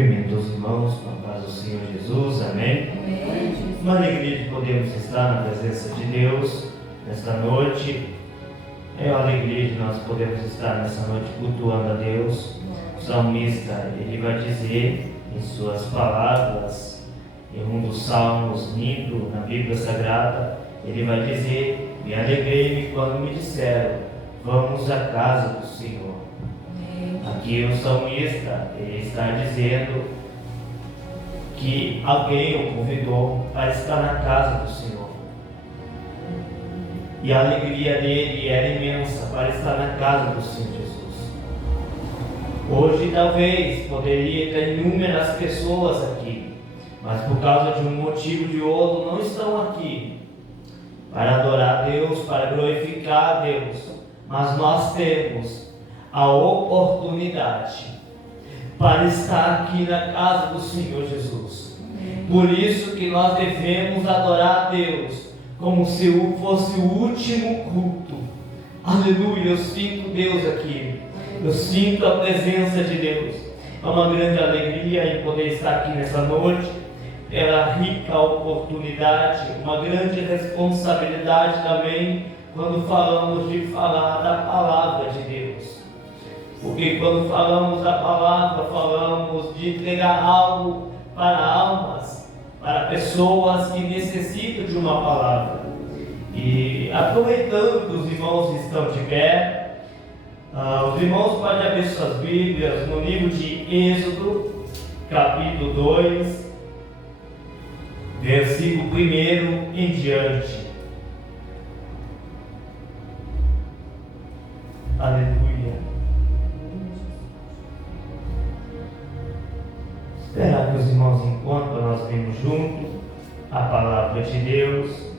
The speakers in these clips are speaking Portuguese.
Cumprimento os irmãos com a paz do Senhor Jesus, amém? Amém. Uma alegria de podermos estar na presença de Deus nesta noite. É uma alegria de nós podermos estar nessa noite cultuando a Deus. O salmista, ele vai dizer em suas palavras, em um dos salmos lindo na Bíblia Sagrada, ele vai dizer: me alegrei-me quando me disseram, vamos à casa do Senhor. Aqui o salmista, ele está dizendo que alguém o convidou para estar na casa do Senhor. E a alegria dele era imensa para estar na casa do Senhor Jesus. Hoje talvez poderia ter inúmeras pessoas aqui, mas por causa de um motivo ou de outro não estão aqui para adorar a Deus, para glorificar a Deus. Mas nós temos a oportunidade para estar aqui na casa do Senhor Jesus. Por isso que nós devemos adorar a Deus como se fosse o último culto. Aleluia, eu sinto Deus aqui, eu sinto a presença de Deus. É uma grande alegria em poder estar aqui nessa noite, pela rica oportunidade, uma grande responsabilidade também quando falamos de falar da palavra de Deus. Porque quando falamos da palavra, falamos de entregar algo para almas, para pessoas que necessitam de uma palavra. E aproveitando que os irmãos estão de pé, os irmãos podem abrir suas Bíblias no livro de Êxodo, capítulo 2, versículo 1 em diante. Aleluia. Esperar que os irmãos enquanto nós vemos junto a palavra de Deus.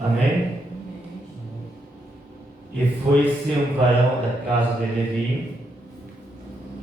Amém? E foi-se um varão da casa de Levi,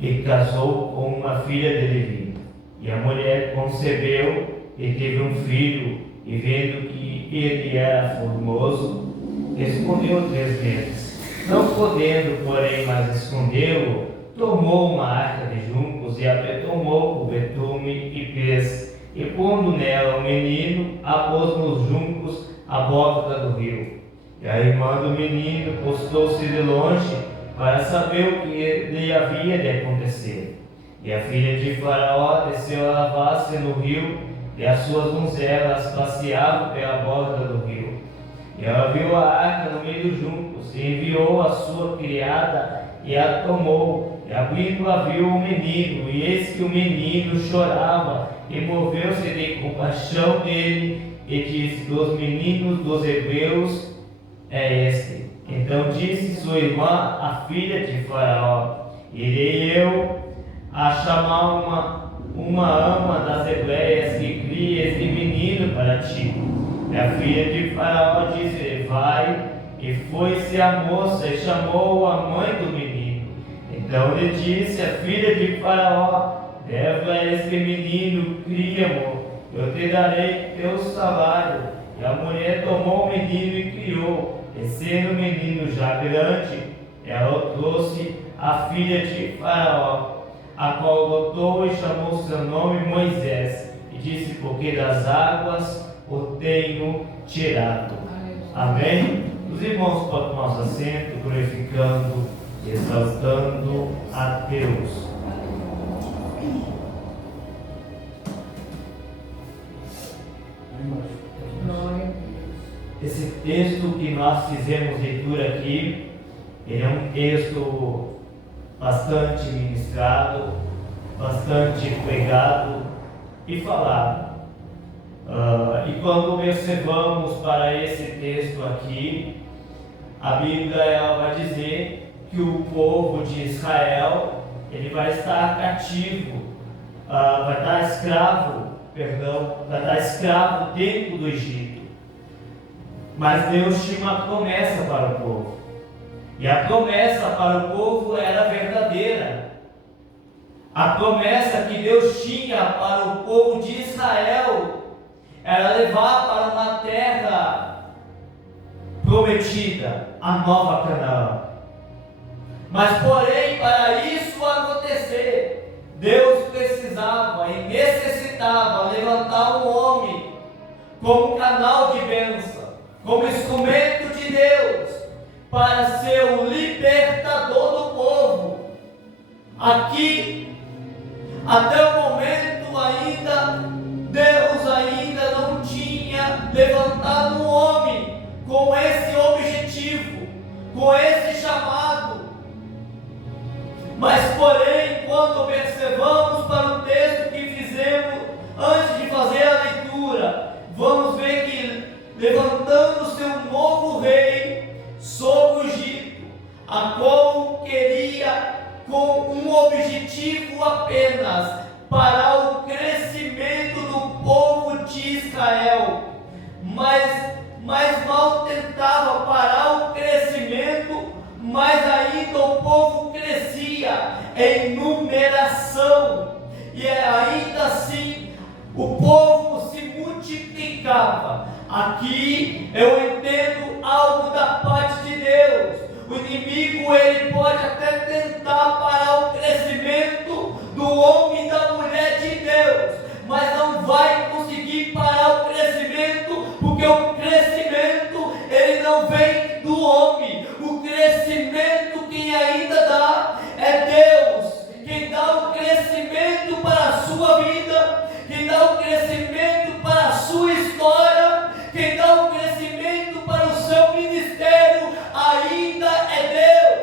e casou com uma filha de Levi. E a mulher concebeu e teve um filho, e vendo que ele era formoso, escondeu 3 meses. Não podendo, porém, mais escondê-lo, tomou uma arca de juncos e apretumou o betume e pez, e pondo nela o menino, a pôs nos juncos à borda do rio. E a irmã do menino postou-se de longe para saber o que lhe havia de acontecer. E a filha de Faraó desceu a lavar-se no rio, e as suas donzelas passeavam pela borda do rio. E ela viu a arca no meio dos juncos, e enviou a sua criada, e a tomou, e abrindo-a viu o menino, e eis que o menino chorava, e moveu-se de compaixão dele, e disse: dos meninos dos hebreus é este. Então disse sua irmã, a filha de Faraó: irei eu a chamar uma ama das hebreias que crie este menino para ti. E a filha de Faraó disse: vai. E foi-se a moça e chamou a mãe do menino. Então lhe disse a filha de Faraó: leva este menino, cria-mo, eu te darei teu salário. E a mulher tomou o menino e criou. E sendo o menino já grande, ela o trouxe à filha de Faraó, a qual adotou e chamou seu nome Moisés, e disse: porque das águas o tenho tirado. Amém? Os irmãos podem tomar seu assento, glorificando e exaltando a Deus. Esse texto que nós fizemos leitura aqui, ele é um texto bastante ministrado, bastante pregado e falado. E quando observamos para esse texto aqui, a Bíblia ela vai dizer que o povo de Israel ele vai estar cativo, vai estar escravo dentro do Egito. Mas Deus tinha uma promessa para o povo. E a promessa para o povo era verdadeira. A promessa que Deus tinha para o povo de Israel era levar para uma terra prometida, a nova Canaã. Mas porém, para isso acontecer, Deus precisava e necessitava levantar um homem como canal de bênção, como instrumento de Deus, para ser o libertador do povo. Aqui, até o momento ainda, Deus ainda não tinha levantado um homem com esse objetivo, com esse chamado. Mas porém, quando observamos para o texto que fizemos antes de fazer a leitura, vamos ver que levantando-se um novo rei sobre o Egito, a qual queria com um objetivo apenas: para o crescimento do povo de Israel. Mas mal tentava parar o crescimento, mas ainda o povo crescia em numeração, e ainda assim o povo se multiplicava. Aqui eu entendo algo da parte de Deus. O inimigo, ele pode até tentar parar o crescimento do homem e da mulher de Deus, mas não vai conseguir parar o crescimento, porque o crescimento, ele não vem do homem. O crescimento quem ainda dá é Deus. Quem dá o crescimento para a sua vida, quem dá o crescimento para a sua história, quem dá o crescimento para o seu ministério, ainda é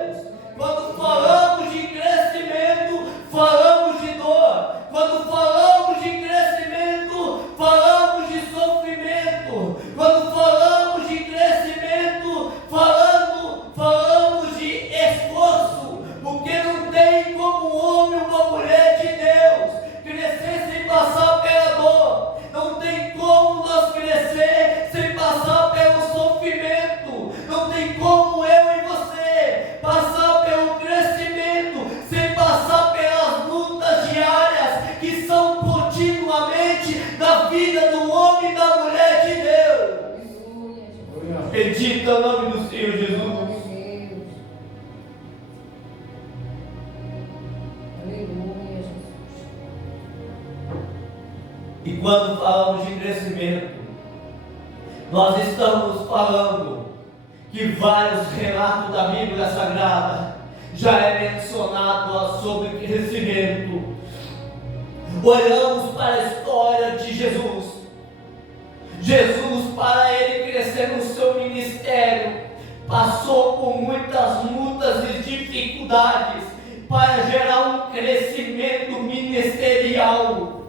Deus. Quando falamos de crescimento, falamos de dor. Quando falamos de crescimento, falamos de sofrimento. Quando falamos de crescimento, falamos de esforço. Porque não tem como um homem ou uma mulher de Deus crescer sem passar pela dor. Não tem como nós crescer sem passar pelo sofrimento. Não tem como eu e você passar pelo crescimento sem passar pelas lutas diárias que são continuamente na vida do homem e da mulher de Deus. Bendito é o nome do Senhor Jesus. E quando falamos de crescimento, nós estamos falando que vários relatos da Bíblia Sagrada já é mencionado sobre crescimento. Olhamos para a história de Jesus. Jesus, para ele crescer no seu ministério, passou por muitas lutas e dificuldades para gerar um crescimento ministerial.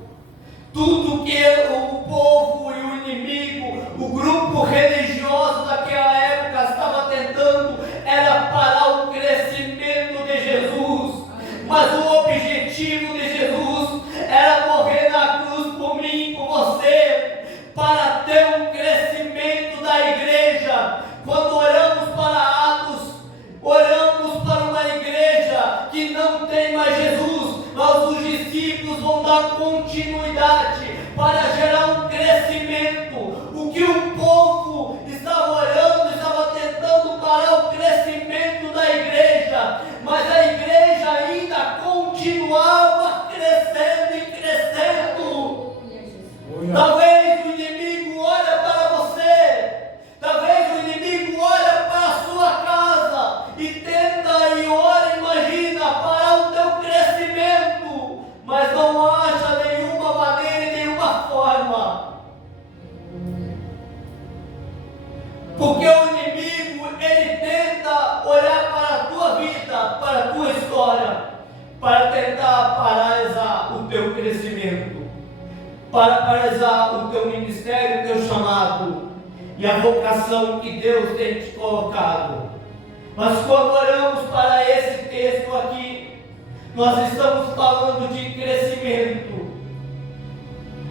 Tudo que o povo e o inimigo, o grupo religioso daquela época estava tentando era parar o crescimento de Jesus. Mas o objetivo de Jesus era morrer na cruz por mim e por você, para ter um crescimento da igreja. Quando olhamos para Atos, olhamos para uma igreja que não tem mais Jesus, mas os discípulos vão dar continuidade para gerar um crescimento. O que o povo estava olhando, estava tentando parar o crescimento da igreja, mas a igreja ainda continuava crescendo e crescendo. Talvez o inimigo olhe para você, talvez o inimigo olhe para a sua casa e tenta e ora, imagina, parar o teu crescimento, mas não acha nenhuma maneira e nenhuma forma. Porque o inimigo, ele tenta olhar para a tua vida, para a tua história, para tentar paralisar o teu crescimento, para paralisar o teu ministério, o teu chamado e a vocação que Deus tem te colocado. Mas quando olhamos para esse texto aqui, nós estamos falando de crescimento,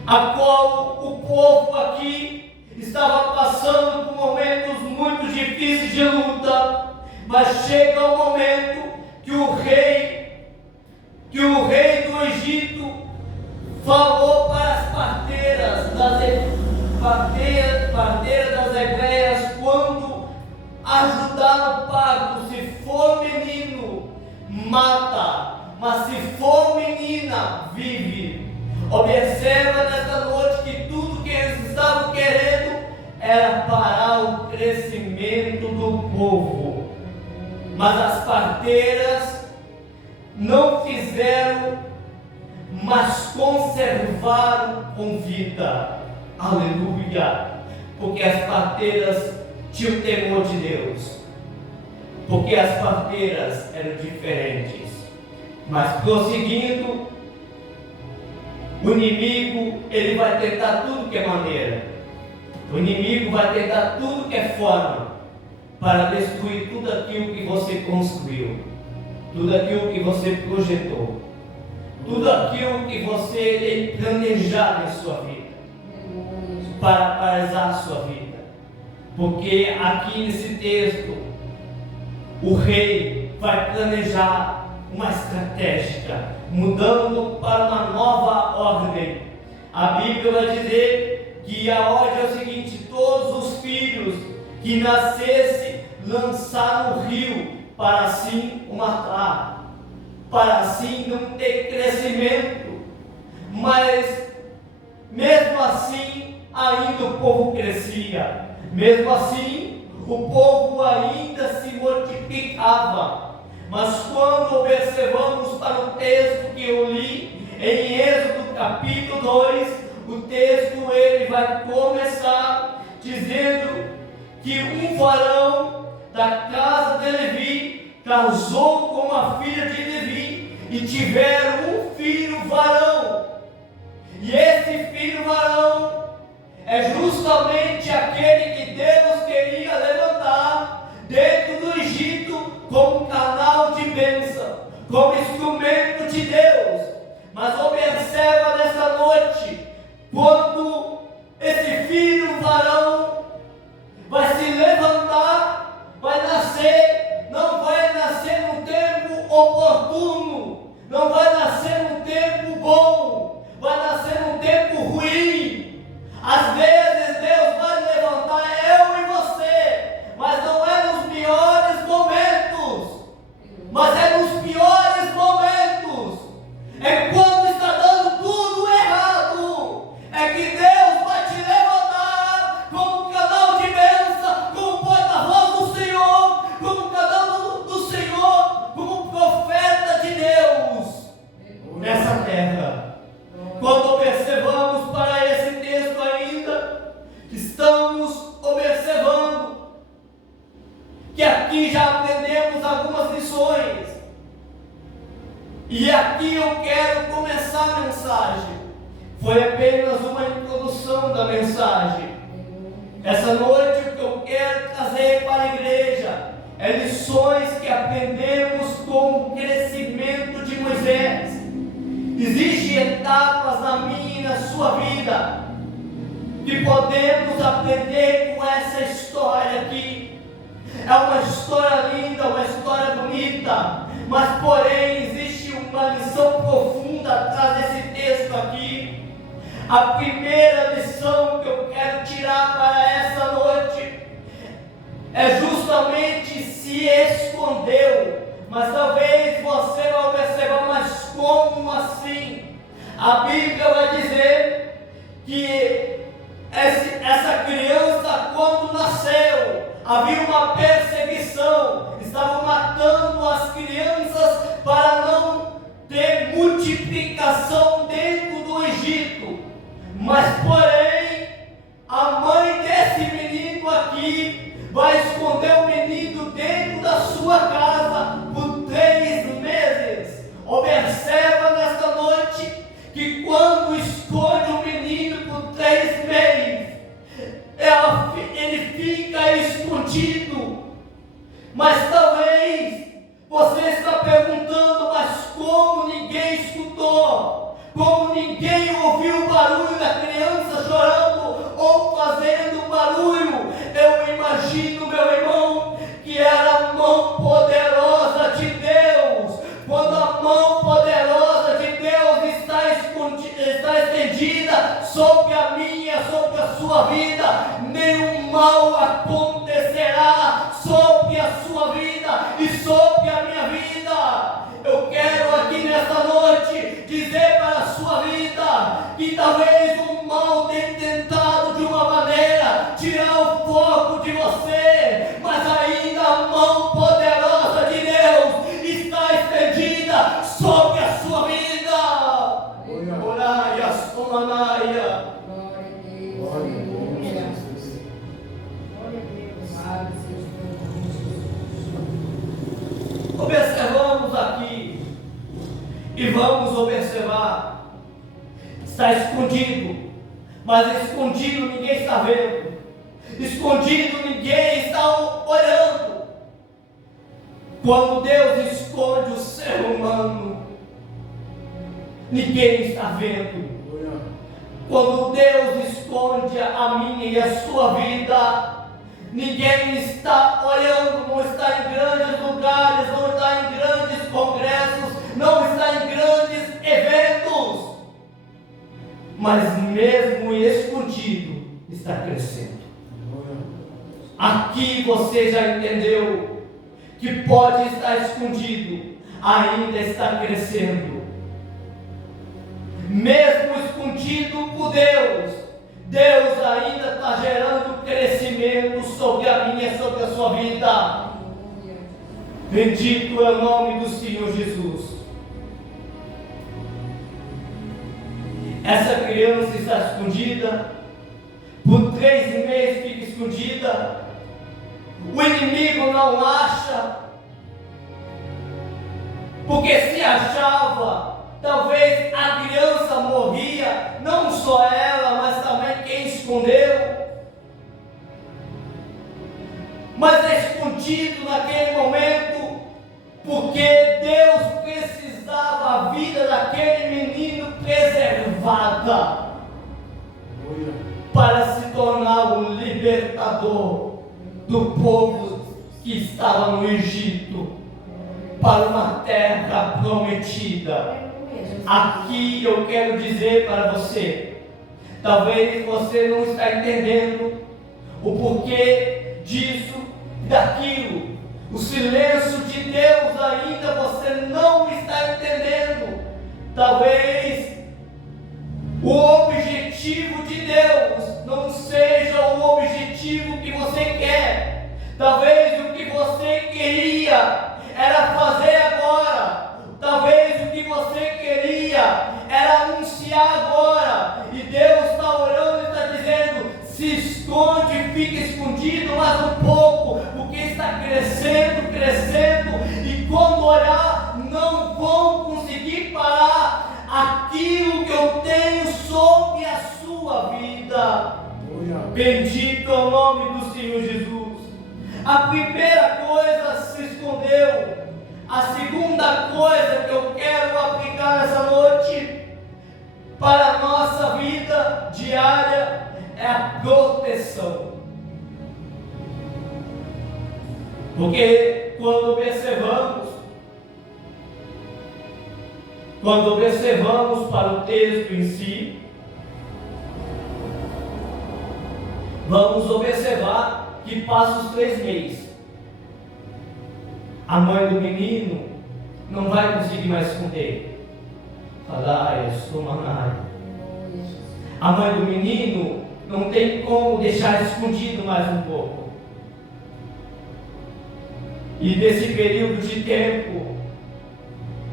a qual o povo aqui estava passando por momentos muito difíceis de luta, Mas chega o momento que o rei do Egito falou para as parteiras das hebreias, quando ajudar o parto: se for menino, mata, mas se for menina, vive. Observa nesta noite que tudo que eles estavam querendo era parar o crescimento do povo, mas as parteiras não fizeram, mas conservaram com vida. Aleluia! Porque as parteiras tinham temor de Deus, porque as parteiras eram diferentes. Mas prosseguindo, o inimigo, ele vai tentar tudo que é maneira, o inimigo vai tentar tudo que é forma, para destruir tudo aquilo que você construiu, tudo aquilo que você projetou, tudo aquilo que você tem planejado em sua vida, para paralisar a sua vida. Porque aqui nesse texto, o rei vai planejar uma estratégia, mudando para uma nova ordem. A Bíblia vai dizer que a ordem é o seguinte: todos os filhos que nascesse, lançar no rio, para assim o matar, para assim não ter crescimento. Mas mesmo assim, ainda o povo crescia, mesmo assim o povo ainda se multiplicava. Mas quando observamos para o texto que eu li em Êxodo capítulo 2, o texto ele vai começar dizendo que um varão da casa de Levi casou com a filha de Levi e tiveram um filho varão. E esse filho varão é justamente aquele que Deus queria levantar dentro do Egito como canal de bênção, como instrumento de Deus. Mas observa nessa noite, quando esse filho varão vai se levantar, vai nascer, não vai nascer no tempo oportuno, não vai nascer no tempo bom, vai nascer no tempo ruim. Às vezes Deus vai levantar eu e você, mas não é nos piores momentos, mas é nos piores momentos, é quando está dando tudo errado, é que Deus vai te levantar como canal de bênção, como porta-voz do Senhor, como canal do Senhor, como profeta de Deus nessa terra. Quando observamos para esse texto ainda, estamos observando que aqui já aprendemos algumas lições. E aqui eu quero começar a mensagem. Foi apenas uma introdução da mensagem. Essa noite o que eu quero trazer para a igreja é lições que aprendemos com o crescimento de Moisés. Existem etapas na minha e na sua vida que podemos aprender com essa história aqui. É uma história linda, uma história bonita, mas porém existe uma lição profunda atrás desse texto aqui. A primeira lição que eu quero tirar para essa noite é justamente se escondeu. Mas talvez você vai observar, mas como assim? A Bíblia vai dizer que essa criança, quando nasceu, havia uma perseguição, estavam matando as crianças para não ter multiplicação dentro do Egito. Mas porém, a mãe desse menino aqui vai esconder o menino dentro da sua casa por 3 meses. Observa nesta noite que quando esconde o menino por 3 meses, ele fica escondido. Mas talvez você está perguntando, mas como ninguém escutou? Como ninguém ouviu o barulho da criança chorando ou fazendo barulho? Eu imagino, meu irmão, que era a mão a minha, sobre a sua vida, nenhum mal acontecerá sobre a sua vida e sobre a minha vida. Eu quero aqui nesta noite dizer para a sua vida que talvez o mal tenha tentado de uma maneira tirar o foco de você, mas ainda a mão poderosa de Deus está estendida sobre a sua vida. Oraia, somanaia. Glória a Deus. Observamos aqui e vamos observar. Está escondido, mas escondido ninguém está vendo. Escondido ninguém está olhando. Quando Deus esconde o ser humano, ninguém está vendo. Quando Deus esconde a minha e a sua vida, ninguém está olhando, não está em grandes lugares, não está em grandes congressos, não está em grandes eventos, mas mesmo escondido está crescendo. Aqui você já entendeu que pode estar escondido, ainda está crescendo. Mesmo escondido por Deus, Deus ainda está gerando crescimento sobre a minha e sobre a sua vida. Bendito é o nome do Senhor Jesus. Essa criança está escondida, por 3 meses fica escondida, o inimigo não acha, porque se achava, talvez a criança morria, não só ela, mas também quem escondeu. Mas é escondido naquele momento, porque Deus precisava a vida daquele menino preservada, para se tornar o libertador do povo que estava no Egito, para uma terra prometida. Aqui eu quero dizer para você, talvez você não está entendendo o porquê disso e daquilo, o silêncio de Deus ainda você não está entendendo. Talvez o objetivo de Deus não seja o objetivo que você quer. Talvez o que você queria era fazer agora. Talvez o que você queria era anunciar agora. E Deus está olhando e está dizendo: se esconde, fica escondido mais um pouco, porque está crescendo, crescendo. E quando olhar, não vão conseguir parar aquilo que eu tenho sobre a sua vida. Bendito é o nome do Senhor Jesus. A primeira coisa se escondeu. A segunda coisa que eu quero aplicar nessa noite para a nossa vida diária é a proteção. Porque quando observamos para o texto em si, vamos observar que passa os 3 meses. A mãe do menino não vai conseguir mais esconder. A mãe do menino não tem como deixar escondido mais um pouco. E nesse período de tempo,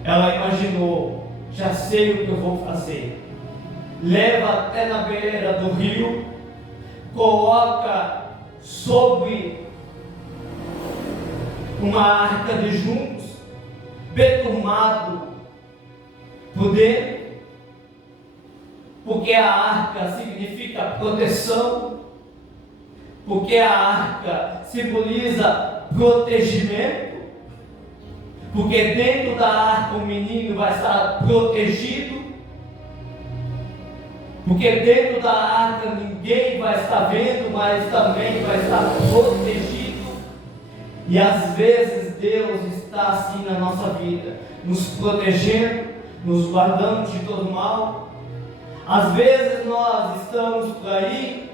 ela imaginou: já sei o que eu vou fazer. Leva até na beira do rio, coloca sobre uma arca de juncos, betumado por dentro, porque a arca significa proteção, porque a arca simboliza protegimento, porque dentro da arca o menino vai estar protegido, porque dentro da arca ninguém vai estar vendo, mas também vai estar protegido. E às vezes Deus está assim na nossa vida, nos protegendo, nos guardando de todo mal. Às vezes nós estamos por aí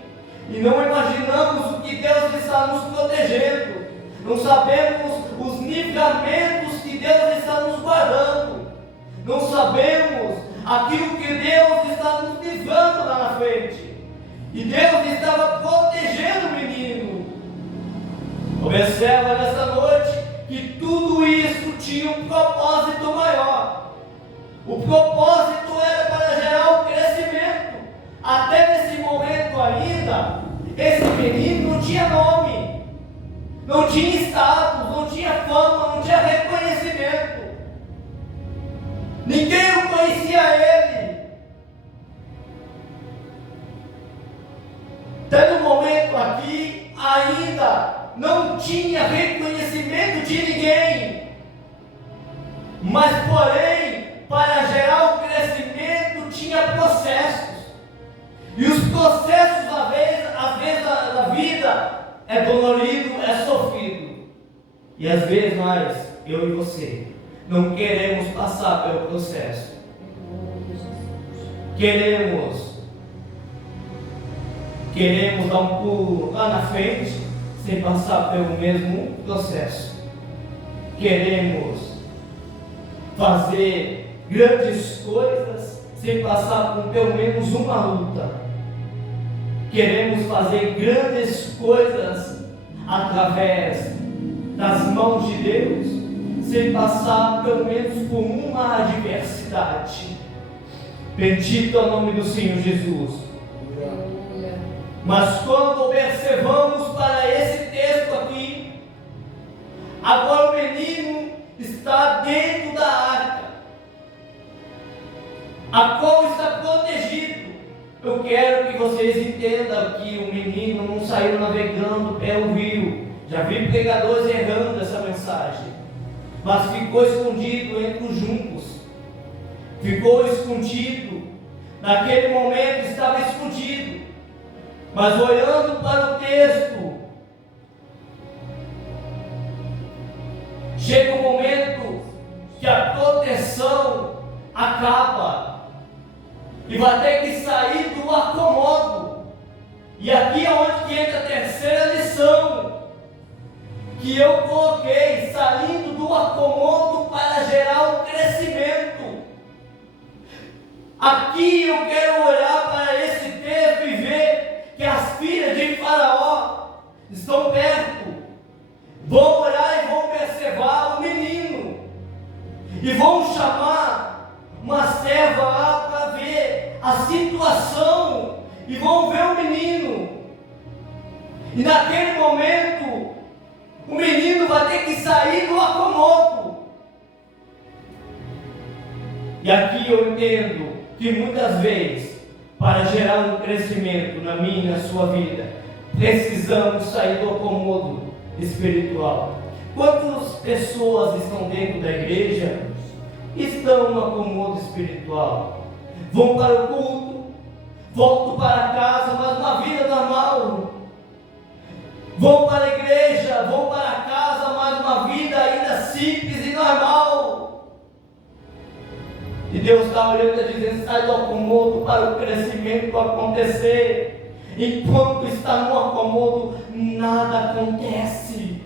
e não imaginamos o que Deus está nos protegendo. Não sabemos os livramentos que Deus está nos guardando. Não sabemos aquilo que Deus está nos livrando lá na frente. E Deus estava protegendo o menino. Observa nessa noite que tudo isso tinha um propósito maior. O propósito era para gerar o crescimento. Até nesse momento ainda, esse menino não tinha nome, não tinha status, não tinha fama, não tinha reconhecimento. Ninguém o conhecia ele. Até no momento aqui, ainda não tinha reconhecimento de ninguém. Mas, porém, para gerar o crescimento, tinha processos. E os processos, às vezes da vida, é dolorido, é sofrido. E às vezes nós, eu e você, não queremos passar pelo processo. Queremos dar um pulo lá na frente, sem passar pelo mesmo processo. Queremos fazer grandes coisas, sem passar por pelo menos uma luta. Queremos fazer grandes coisas através das mãos de Deus, sem passar pelo menos por uma adversidade. Bendito é o nome do Senhor Jesus. Mas quando observamos para esse texto aqui, agora o menino está dentro da arca, a qual está protegido. Eu quero que vocês entendam que o menino não saiu navegando pelo rio. Já vi pregadores errando essa mensagem. Mas ficou escondido entre os juncos. Ficou escondido. Naquele momento estava escondido. Mas olhando para o texto, chega um momento que a proteção acaba. E vai ter que sair do acomodo. E aqui é onde que entra a terceira lição que eu coloquei, saindo do acomodo para gerar o crescimento. Aqui eu quero olhar para esse texto e ver que as filhas de Faraó estão perto. Vão olhar e vão observar o menino. E vão chamar uma serva lá para ver a situação. E vão ver o menino. E naquele momento, o menino vai ter que sair do acomodo. E aqui eu entendo que muitas vezes, para gerar um crescimento na minha e na sua vida, precisamos sair do acomodo espiritual. Quantas pessoas estão dentro da igreja, estão no acomodo espiritual? Vão para o culto, voltam para casa, mas na vida normal. Vão para a igreja, vão para casa, mas uma vida ainda simples e normal. E Deus está olhando e está dizendo: sai do acomodo para o crescimento acontecer. Enquanto está no acomodo, nada acontece.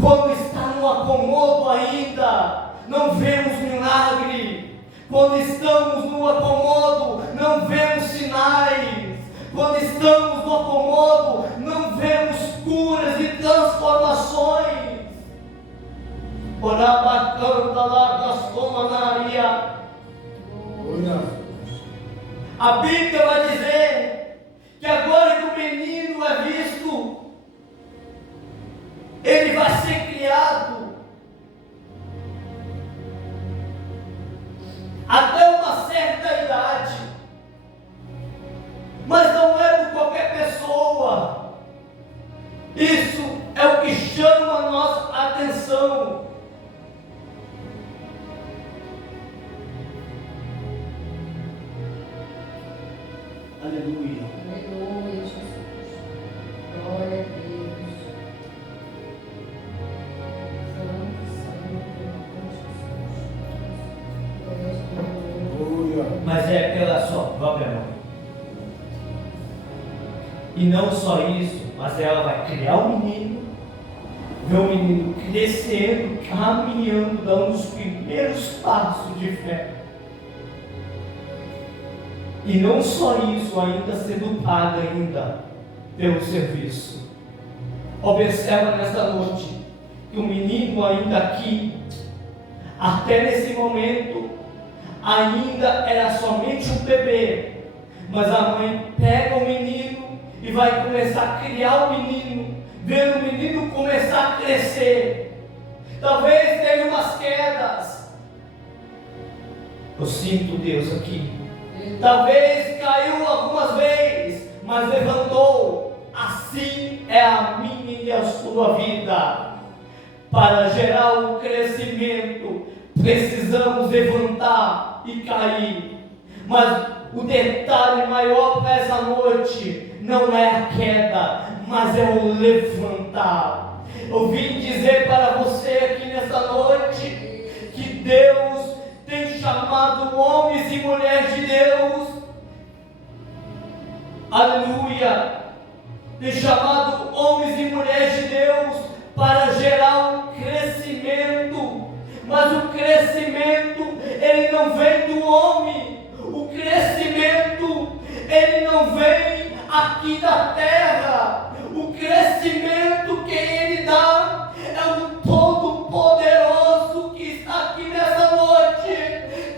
Quando está no acomodo ainda, não vemos milagre. Quando estamos no acomodo, não vemos sinais. Quando estamos no acomodo, não vemos curas e transformações. Orabacanta largas comanaria. A Bíblia vai dizer que agora que o menino é visto, ele vai ser criado. Até uma certa idade. Mas não é por qualquer pessoa. Isso é o que chama a nossa atenção. Aleluia. Aleluia, Jesus. Glória a Deus. Santo, santo, Jesus. Glória a Deus. só, própria mãe. E não só isso, mas ela vai criar o menino, ver o menino crescendo, caminhando, dando os primeiros passos de fé. E não só isso, ainda sendo paga ainda pelo serviço. Observa nessa noite que o menino ainda aqui, até nesse momento, ainda era somente um bebê, mas a mãe pega o menino e vai começar a criar o menino, vendo o menino começar a crescer. Talvez teve umas quedas, eu sinto Deus aqui. Talvez caiu algumas vezes, mas levantou. Assim é a minha e a sua vida. Para gerar um crescimento, precisamos levantar e cair. Mas o detalhe maior para essa noite não é a queda, mas é o levantar. Eu vim dizer para você aqui nessa noite que Deus tem chamado homens e mulheres de Deus, aleluia, tem chamado homens e mulheres de Deus para gerar um crescimento, mas o crescimento, ele não vem do homem, o crescimento, ele não vem aqui da terra, o crescimento que ele dá é o Todo-Poderoso que está aqui nessa noite,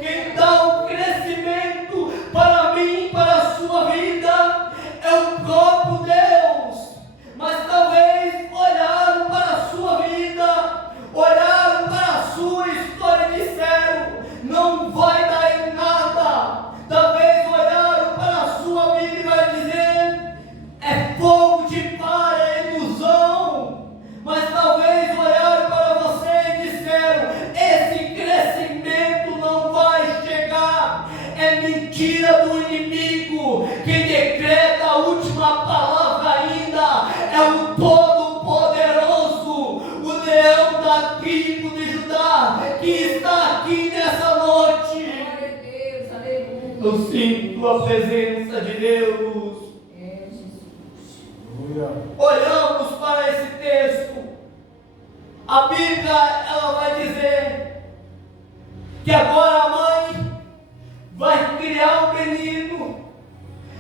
quem dá o crescimento para mim, para a sua vida, é o próprio Deus. Mas talvez olharam para a sua vida, olharam para a sua história e disseram: não vai dar em nada. Talvez olharam para a sua vida e vai dizer: é fogo de palha, é ilusão. Mas talvez olharam para você e disseram: esse crescimento não vai chegar, é mentira do inimigo. Quem decreta a última palavra ainda é o Todo-Poderoso, o leão da tribo de Judá, que está aqui nessa noite. Glória a Deus, aleluia. Eu sinto a presença de Deus. É, Jesus. Olhamos para esse texto, a Bíblia ela vai dizer que agora a mãe vai criar um menino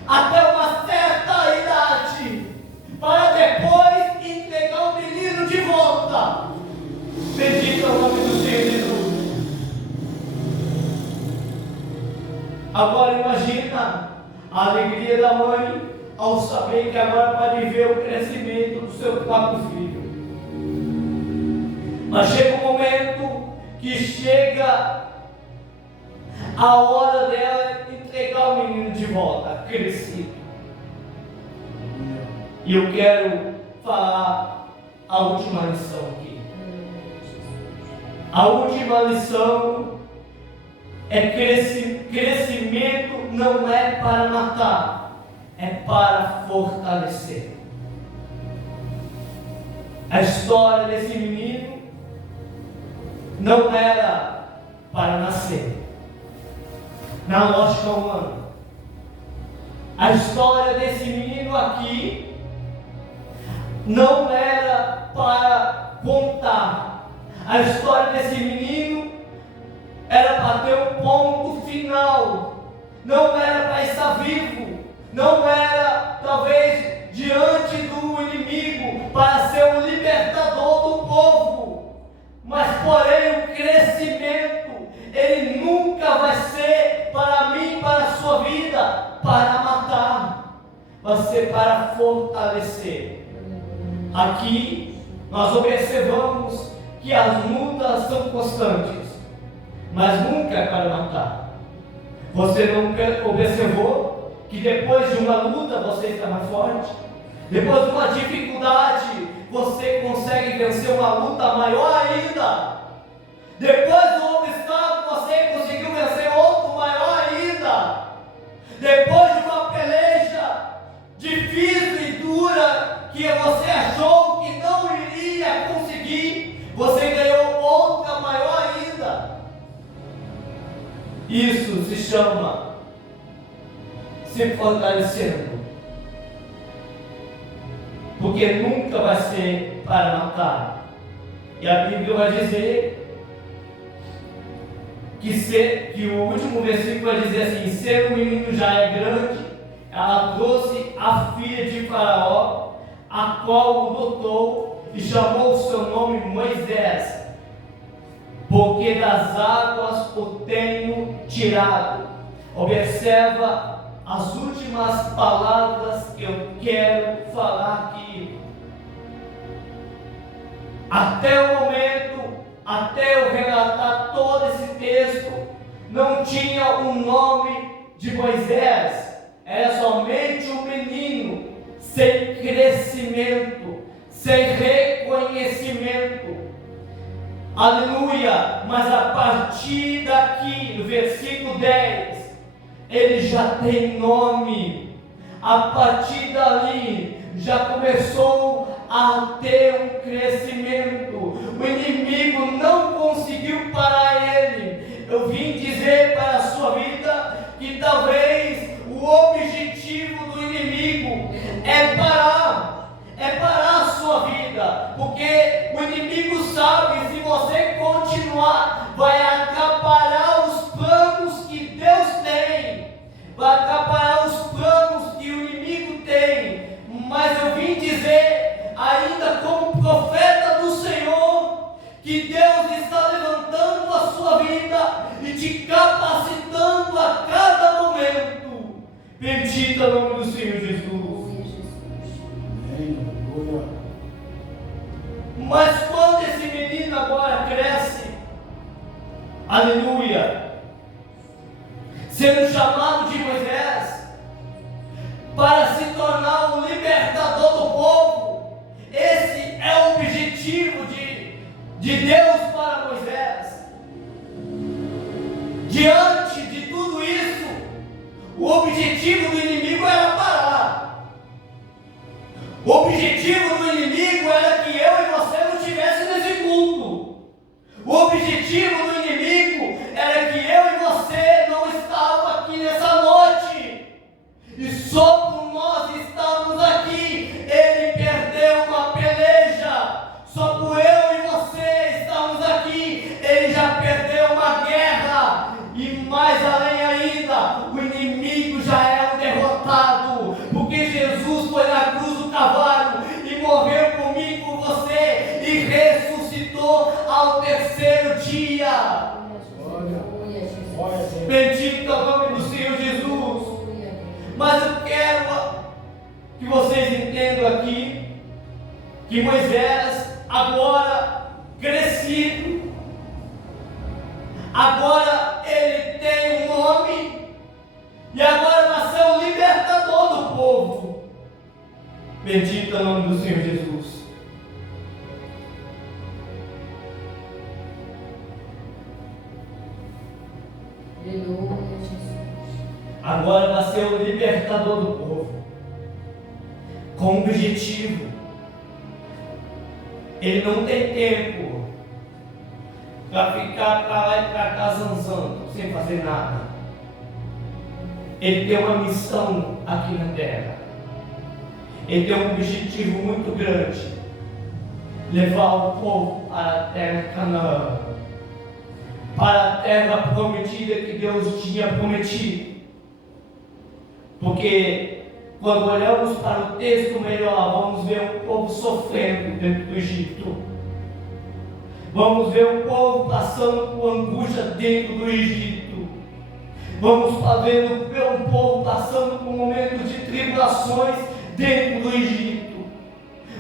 até uma certa idade, para depois entregar o menino de volta. Bendito é o nome do Senhor Jesus. Agora imagina a alegria da mãe ao saber que agora pode ver o crescimento do seu próprio filho. Mas chega um momento que chega a hora dela entregar o menino de volta, crescido. E eu quero falar a última lição aqui. A última lição é que crescimento não é para matar, é para fortalecer. A história desse menino não era para nascer, na lógica humana. A história desse menino aqui não era para contar. A história desse menino era para ter um ponto final. Não era para estar vivo. Não era, talvez, diante do inimigo, para ser o libertador do povo. Mas, porém, o crescimento, ele nunca vai ser para mim, para a sua vida, para matar. Vai ser para fortalecer. Aqui, nós observamos que as lutas são constantes, mas nunca é para matar. Você não observou que depois de uma luta você está mais forte? Depois de uma dificuldade, você consegue vencer uma luta maior ainda. Depois do obstáculo, você conseguiu vencer outro maior ainda. Depois de uma peleja difícil e dura, que você achou que não iria conseguir, você ganhou outra maior ainda. Isso se chama se fortalecendo. Porque nunca vai ser para matar. E a Bíblia vai dizer que o último versículo vai dizer assim: ser o menino já é grande, ela trouxe a filha de Faraó, a qual o adotou e chamou o seu nome Moisés, porque das águas o tenho tirado. Observa as últimas palavras que eu quero falar aqui. Até o momento, até eu relatar todo esse texto, não tinha o nome de Moisés. Era somente um menino sem crescimento, sem reconhecimento. Aleluia! Mas a partir daqui, no versículo 10, ele já tem nome. A partir dali, já começou a ter um crescimento. O inimigo não conseguiu parar ele. Eu vim dizer para a sua vida que talvez o objetivo do inimigo é parar a sua vida, porque o inimigo sabe, se você continuar, vai atrapalhar os planos que Deus tem, vai atrapalhar os planos que o inimigo tem. Mas eu vim dizer, ainda como profeta do Senhor, que Deus está levantando a sua vida e te capacitando a cada momento. Bendito é o nome do Senhor Jesus. Mas quando esse menino agora cresce, aleluia, sendo chamado de Moisés, para se tornar o libertador do povo, esse é o objetivo de Deus para Moisés. Diante de tudo isso, o objetivo do inimigo era parar. O objetivo do inimigo era que eu e você não estivéssemos nesse culto. O objetivo do inimigo era que eu e você não estávamos aqui nessa noite. E só por nós estarmos aqui, ele perdeu uma peleja. Só por eu e você estarmos aqui, ele já perdeu uma guerra. E mais além ainda, o inimigo já é um derrotado, porque Jesus foi na cruz do Calvário e morreu por mim e por você, e ressuscitou ao terceiro dia. Bendito é o nome do Senhor Jesus. Mas eu quero que vocês entendam aqui que Moisés, agora crescido, agora ele tem um nome, e agora vai ser o libertador do povo. Bendito é o nome do Senhor Jesus. Aleluia, Jesus. Agora vai ser o libertador do povo, com um objetivo. Ele não tem tempo para ficar para lá e para cá zanzando, sem fazer nada. Ele tem uma missão aqui na terra. Ele tem um objetivo muito grande: levar o povo para a terra de Canaã, para a terra prometida que Deus tinha prometido. Porque quando olhamos para o texto melhor, vamos ver um povo sofrendo dentro do Egito. Vamos ver um povo passando por angústia dentro do Egito. Vamos ver um povo passando por momentos de tribulações dentro do Egito.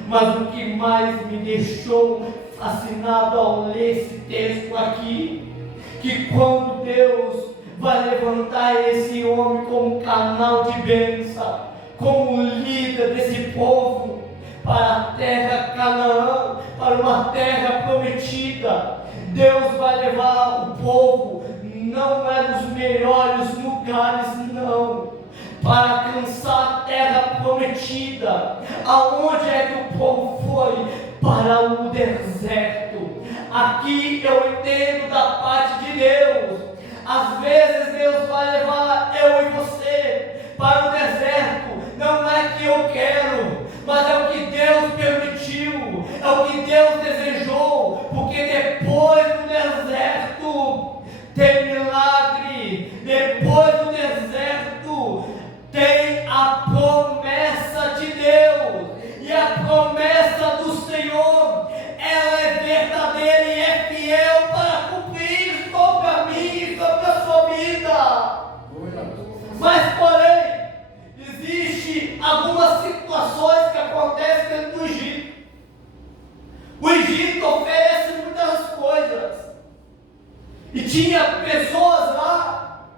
Mas o que mais me deixou fascinado ao ler esse texto aqui, que quando Deus vai levantar esse homem como canal de bênção, como líder desse povo, para a terra Canaã, para uma terra prometida, Deus vai levar o povo, não é nos melhores lugares, não, para alcançar a terra prometida. Aonde é que o povo foi? Para o deserto. Aqui eu entendo da parte de Deus. Às vezes Deus vai levar eu e você para tinha pessoas lá,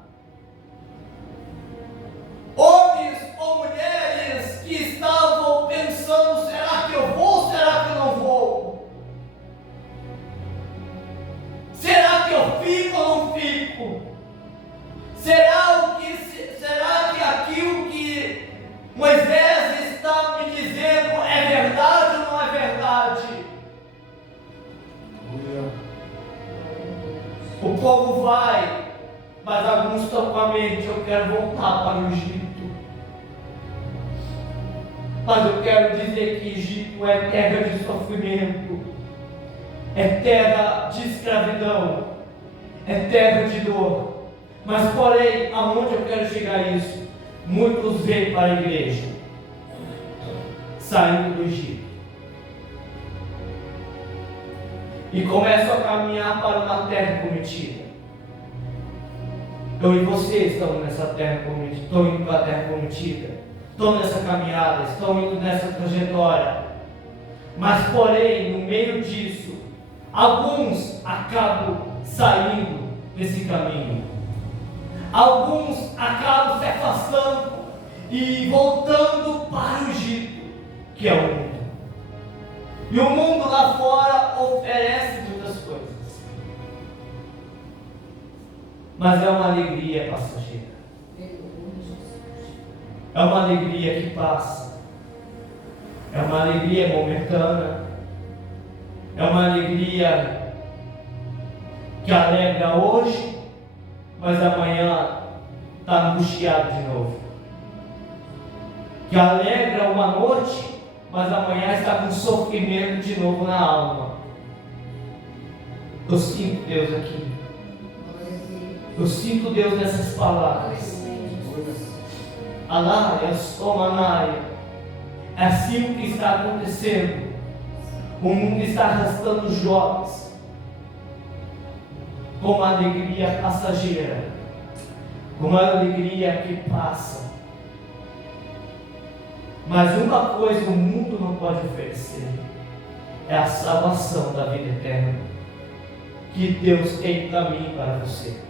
homens ou mulheres, que estavam pensando: será que eu vou, será que eu não vou? Será que eu fico ou não fico? Será que aquilo que Moisés está me dizendo é verdade ou não é verdade? O povo vai, mas alguns estão com a mente: eu quero voltar para o Egito. Mas eu quero dizer que Egito é terra de sofrimento, é terra de escravidão, é terra de dor. Mas porém, aonde eu quero chegar a isso? Muitos vêm para a igreja, saindo do Egito, e começam a caminhar para uma terra prometida. Eu e você estamos nessa terra prometida, estou indo para a terra prometida, estou nessa caminhada, estou indo nessa trajetória. Mas porém, no meio disso, alguns acabam saindo desse caminho. Alguns acabam se afastando e voltando para o Egito, que é o mundo. E o mundo lá fora oferece muitas coisas, mas é uma alegria passageira, é uma alegria que passa, é uma alegria momentânea, é uma alegria que alegra hoje, mas amanhã está angustiado de novo. Que alegra uma noite, mas amanhã está com sofrimento de novo na alma. Eu sinto Deus aqui. Eu sinto Deus nessas palavras. Alária, Somanária. É assim o que está acontecendo. O mundo está arrastando os jovens com uma alegria passageira, com uma alegria que passa. Mas uma coisa o mundo não pode oferecer: é a salvação da vida eterna, que Deus tem para mim e para você.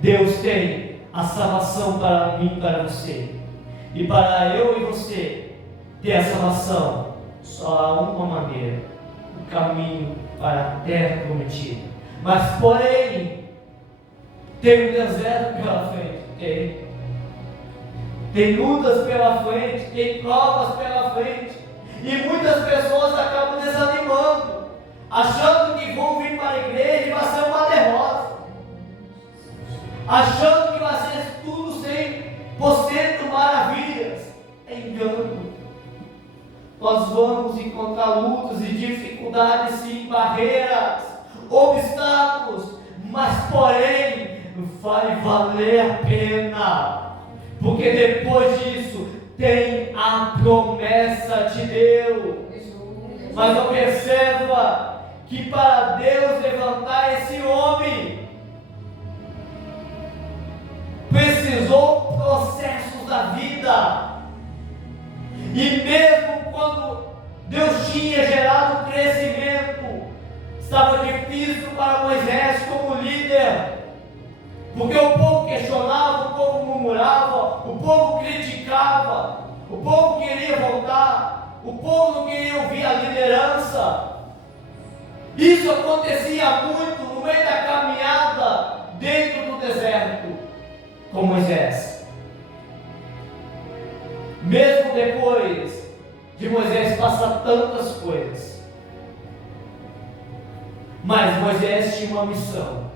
Deus tem a salvação para mim e para você. E para eu e você ter a salvação, só há uma maneira: o caminho para a terra prometida. Mas porém, tem um deserto pela frente, tem lutas pela frente, tem provas pela frente, e muitas pessoas acabam desanimando, achando que vão vir para a igreja e vai ser uma derrota, achando que vai ser tudo 100% maravilhas. É engano. Nós vamos encontrar lutas e dificuldades, sim, barreiras, obstáculos, mas porém vai valer a pena, porque depois disso tem a promessa de Deus. Mas observa que para Deus levantar esse homem, precisou processos da vida. E mesmo quando Deus tinha gerado crescimento, estava difícil para Moisés como líder, porque o povo questionava, o povo murmurava, o povo criticava, o povo queria voltar, o povo não queria ouvir a liderança. Isso acontecia muito no meio da caminhada dentro do deserto com Moisés. Mesmo depois de Moisés passar tantas coisas, mas Moisés tinha uma missão,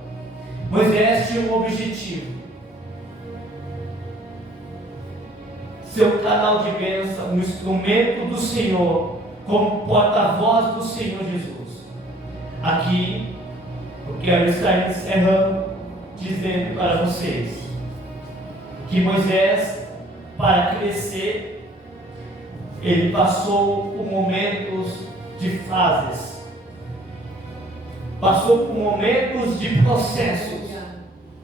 Moisés tinha um objetivo: ser um canal de bênção, um instrumento do Senhor, como porta-voz do Senhor Jesus. Aqui eu quero estar encerrando dizendo para vocês que Moisés, para crescer, ele passou por momentos de fases, passou por momentos de processos.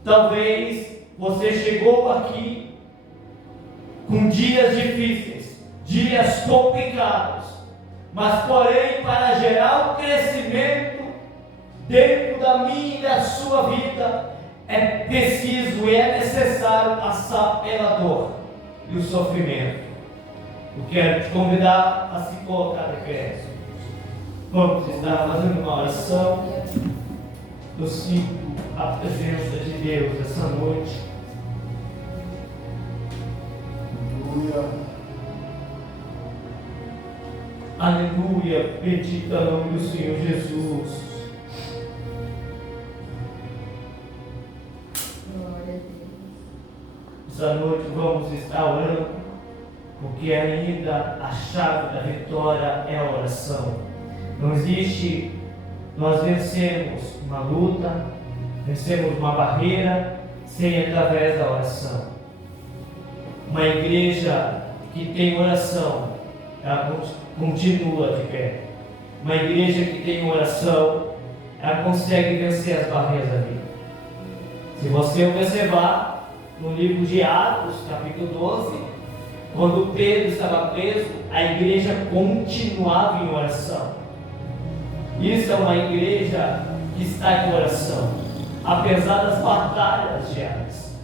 Talvez você chegou aqui com dias difíceis, dias complicados, mas porém para gerar o crescimento dentro da minha e da sua vida, é preciso e é necessário passar pela dor e o sofrimento. Eu quero te convidar a se colocar de pé. Vamos estar fazendo uma oração. Eu sinto a presença de Deus essa noite. Aleluia. Aleluia. Bendito é o nome do Senhor Jesus. Essa noite vamos estar orando, porque ainda a chave da vitória é a oração. Não existe, nós vencemos uma luta, vencemos uma barreira, sem através da oração. Uma igreja que tem oração, ela continua de pé. Uma igreja que tem oração, ela consegue vencer as barreiras da vida. Se você observar, no livro de Atos, capítulo 12, quando Pedro estava preso, a igreja continuava em oração. Isso é uma igreja que está em oração, apesar das batalhas diárias.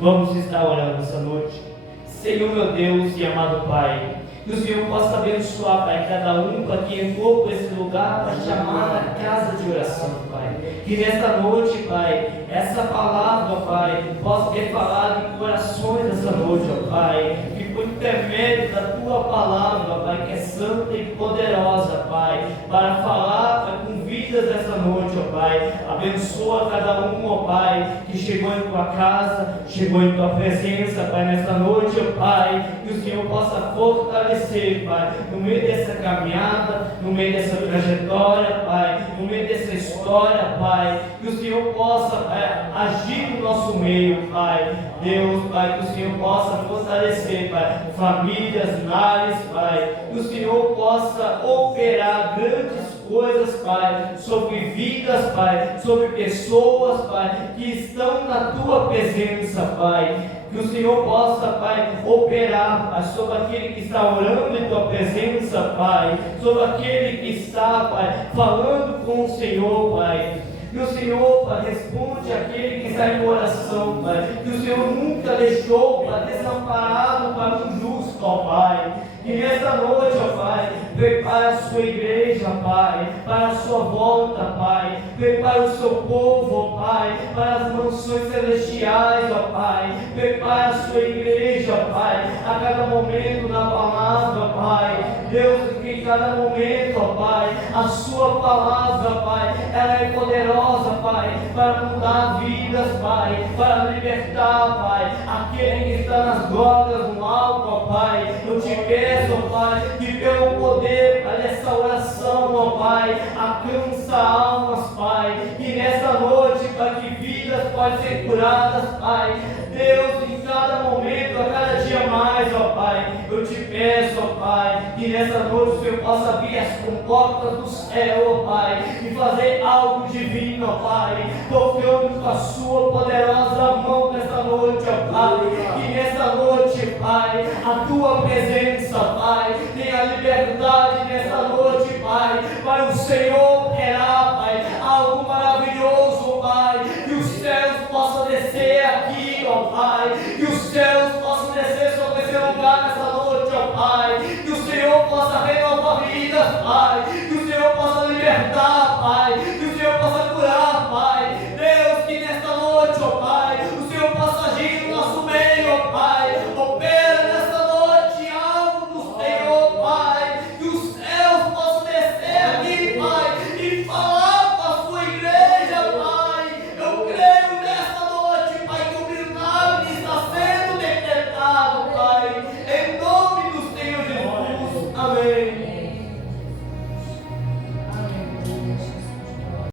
Vamos estar orando essa noite. Senhor meu Deus e amado Pai, que o Senhor possa abençoar, Pai, cada um que entrou por esse lugar para chamar a casa de oração, Pai. Que nesta noite, Pai, essa palavra, Pai, possa ter falado em corações essa noite, ó Pai. Que por intermédio da Tua palavra, Pai, que é santa e poderosa, Pai, para falar, Pai, com vidas essa noite, ó Pai. Abençoa cada um, ó Pai, que chegou em Tua casa, chegou em Tua presença, Pai, nesta noite, ó Pai. Que o Senhor possa fortalecer, Pai, no meio dessa caminhada, no meio dessa trajetória, Pai, no meio dessa história, Pai. Que o Senhor possa, Pai, agir no nosso meio, Pai. Deus, Pai, que o Senhor possa fortalecer, Pai, famílias, lares, Pai. Que o Senhor possa operar grandes coisas, Pai, sobre vidas, Pai, sobre pessoas, Pai, que estão na Tua presença, Pai. Que o Senhor possa, Pai, operar, Pai, sobre aquele que está orando em Tua presença, Pai, sobre aquele que está, Pai, falando com o Senhor, Pai. Que o Senhor, Pai, responde àquele que está em oração, Pai. Que o Senhor nunca deixou, Pai, desamparado para um justo, ó Pai. Que nesta noite, ó Pai, prepare a sua igreja, Pai, para a sua volta, Pai. Prepare o seu povo, ó Pai, para as mansões celestiais, ó Pai. Prepare a sua igreja, ó Pai, a cada momento da palavra, Pai. Deus, que em cada momento, ó Pai, a sua palavra, Pai, ela é poderosa, Pai, para mudar vidas, Pai, para libertar, Pai, aquele que está nas drogas, no álcool, ó Pai. Eu te peço, ó Pai, que pelo poder, Pai, dessa oração, ó Pai, alcança almas, Pai, que nesta noite, Pai, que vidas podem ser curadas, Pai. Deus, em cada momento, a cada dia mais, ó Pai, eu te peço, ó Pai, que nessa noite o Senhor possa abrir as comportas do céu, ó Pai, e fazer algo divino, ó Pai, tocando com a sua poderosa mão nessa noite, ó Pai, que nessa noite, Pai, a Tua presença, Pai, tenha liberdade nessa noite, Pai, para o Senhor operar, Pai, algo maravilhoso, Pai, que os céus possam descer aqui, ó Pai, que os céus possam descer sobre esse lugar nessa noite, ó Pai, que o Senhor possa renovar vidas, Pai,